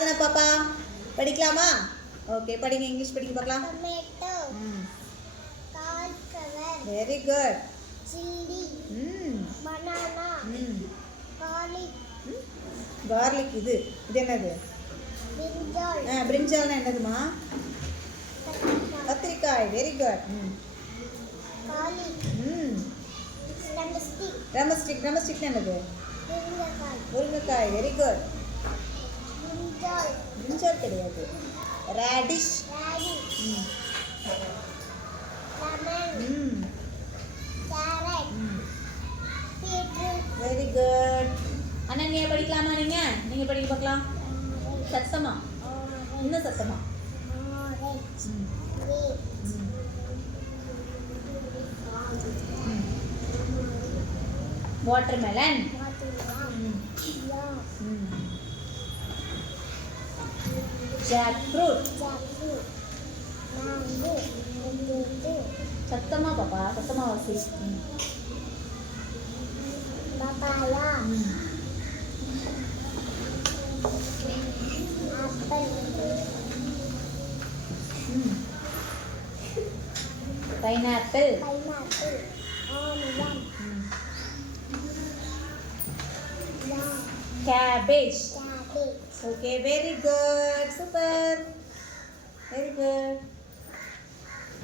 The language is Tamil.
சாதனா பாப்பா படிக்கலாமா? ஓகே படிங்க, இங்கிலீஷ் படிங்க பார்க்கலாம். Tomato. Cauliflower. Very good. Chilli. Banana. Garlic. Garlic. இது என்னது? Brinjal. பிரிஞ்சால்னா என்னதுமா? கத்திரிக்காய். Very good. Garlic. Drumstick. Drumstick என்னது? முருங்கைக்காய். Very good. பிரிஞ்சால் கிடையாது. Radish. Lemon. Carrot. Beetroot. Very good. Ananya படிக்கலாமா? நீங்க படிக்க பார்க்கலாம். சத்தமா, இன்னும் சத்தமா. Orange. Grape. Watermelon. Jackfruit. Mango. சத்தமா பாப்பா, சத்தமா வாசி. Papaya. Apple. Pineapple. Pineapple. Onion. Cabbage. Cabbage. Okay, very good. Super. Very good.